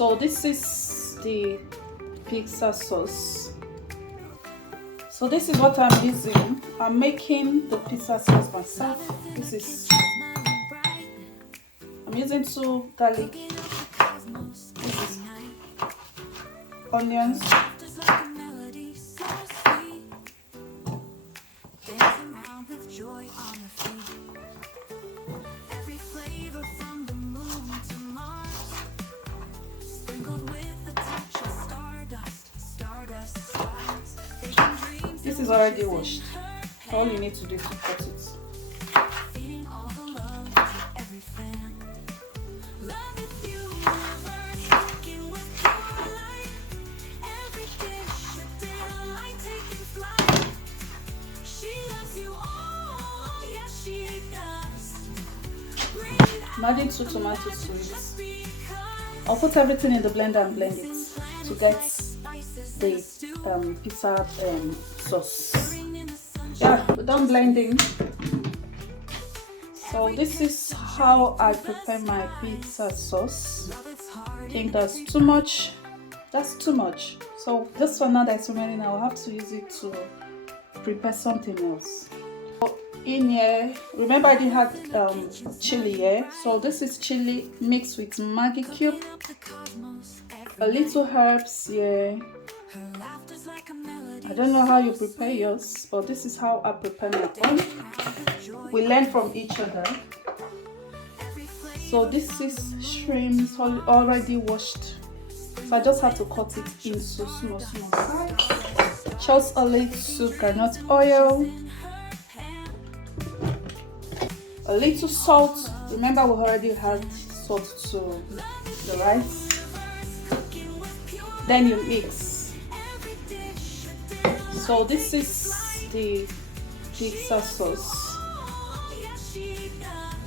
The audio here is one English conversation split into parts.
So this is the pizza sauce. So this is what I'm using. I'm making the pizza sauce myself. I'm using 2 garlic. This is onions. This is already washed. All you need to do is to cut it. I'm adding 2 tomatoes to it. I'll put everything in the blender and blend it to get the pizza sauce. Yeah, we're done blending. So this is how I prepare my pizza sauce. I think that's too much. That's too much. So this one now that's remaining, I'll have to use it to prepare something else. In here, remember I did have chili here. So this is chili mixed with Maggi cube, a little herbs here. I don't know how you prepare yours, but this is how I prepare my own. We learn from each other. So this is shrimp already washed. So I just have to cut it into small size. Just a little granite oil, a little salt. Remember we already had salt to the rice. Then you mix. So this is the pizza sauce.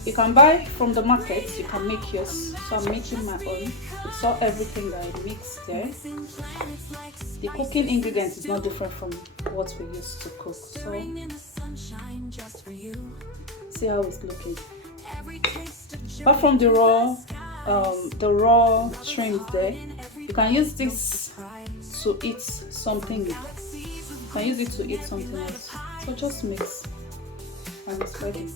You can buy from the market, you can make yours. So I'm making my own. You saw everything that I mixed there. The cooking ingredients is not different from what we used to cook. So see how it's looking. Apart from the raw shrimp there, you can use this to eat something. You can use it to eat something else. So just mix and it's ready.